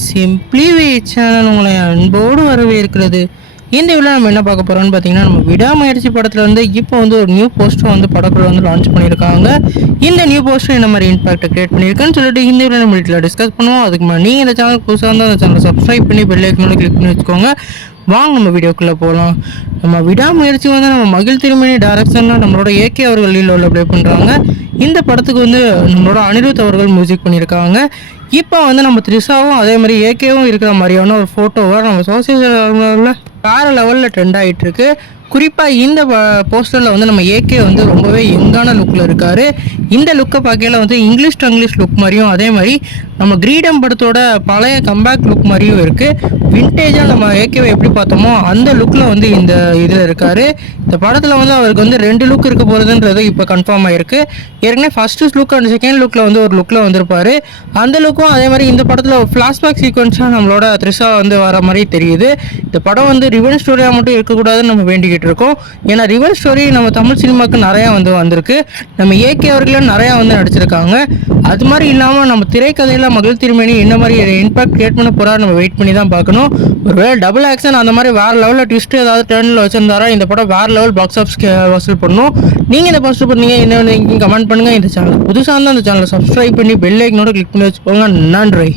Simply வே channel உங்களை அன்போடு வரவேற்கிறது. இந்த வீடியோவில் நம்ம என்ன பார்க்க போகிறோம்னு பார்த்தீங்கன்னா, நம்ம விடாமுயற்சி படத்தில் வந்து இப்போ வந்து ஒரு நியூ போஸ்டர் வந்து படக்குள்ள வந்து லான்ச் பண்ணியிருக்காங்க. இந்த நியூ போஸ்டர் என்ன மாதிரி இம்பாக்ட் கிரியேட் பண்ணியிருக்குன்னு சொல்லிட்டு இந்த வீடியோ நம்ம வீட்டில் டிஸ்கஸ் பண்ணுவோம். அதுக்கு முன்னாடி நீங்கள் இந்த சேனல் புதுசாக இருந்தால் அந்த சேனலை சப்ஸ்கிரைப் பண்ணி பெல் ஐக்கனோட கிளிக் பண்ணி வச்சுக்கோங்க. வாங்க நம்ம வீடியோக்குள்ளே போகலாம். நம்ம விடாமுயற்சி வந்து நம்ம மகிழ் திருமணி டைரக்ஷனில் நம்மளோட ஏகே அவர்கள் லீலோவில் ப்ளே பண்ணுறாங்க. இந்த படத்துக்கு வந்து நம்மளோட அனிருத் அவர்கள் மியூசிக் பண்ணியிருக்காங்க. இப்போ வந்து நம்ம த்ரிஷாவும் அதே மாதிரி ஏகேவும் இருக்கிற மாதிரியான ஒரு ஃபோட்டோவை நம்ம சோசியல் மீடியாவில் வேறு லெவலில் ட்ரெண்ட் ஆகிட்டு இருக்கு. குறிப்பாக இந்த போஸ்டரில் வந்து நம்ம ஏகே வந்து ரொம்பவே யங்கான லுக்கில் இருக்கார். இந்த லுக்கை பார்க்கையில வந்து இங்கிலீஷ் டு இங்கிலீஷ் லுக் மாதிரியும் அதே மாதிரி நம்ம கிரீடம் படத்தோட பழைய கம்பேக் லுக் மாதிரியும் இருக்குது. வின்டேஜாக நம்ம ஏகேவை எப்படி பார்த்தோமோ அந்த லுக்கில் வந்து இந்த இதில் இருக்கார். இந்த படத்தில் வந்து அவருக்கு வந்து 2 லுக் இருக்க போகிறதுன்றது இப்போ கன்ஃபார்ம் ஆகிருக்கு. ஏற்கனவே ஃபஸ்ட்டு லுக் அண்ட் செகண்ட் லுக்கில் வந்து ஒரு லுக்கில் வந்திருப்பார். அந்த லுக்கும் அதே மாதிரி இந்த படத்தில் ஃப்ளாஷ்பேக் சீக்வன்ஸாக நம்மளோட த்ரிஷா வந்து வர மாதிரி தெரியுது. இந்த படம் வந்து ரிவென்ஜ் ஸ்டோரியாக மட்டும் இருக்கக்கூடாதுன்னு நம்ம வேண்டிக்கிட்டு இருக்கோம். ஏன்னா ரிவென்ஜ் ஸ்டோரி நம்ம தமிழ் சினிமாவுக்கு நிறையா வந்திருக்கு. நம்ம ஏகே அவர்களும் நிறையா வந்து நடிச்சிருக்காங்க. அது மாதிரி இல்லாமல் நம்ம திரைக்கதையில் மகிழ் திருமணி என்ன மாதிரி இம்பாக்ட் கிரியேட் பண்ண போகிறா நம்ம வெயிட் பண்ணி தான் பார்க்கணும். ஒருவேளை டபுள் ஆக்ஷன் அந்த மாதிரி வேறு லெவலில் ட்விஸ்ட் ஏதாவது டேர்னில் வச்சிருந்தாரா இந்த படம் வேறு லெவல் பாக்ஸ் ஆஃபீஸ்க்கு வசூல் பண்ணணும். நீங்கள் இந்த போஸ்ட் பண்ணீங்க என்ன கமெண்ட் பண்ணுங்கள். இந்த சேனல் புதுசாக இருந்தால் அந்த சேனலை சப்ஸ்கிரைப் பண்ணி பெல் ஐக்கனோட கிளிக் பண்ணி வச்சுக்கோங்க. நன்றி.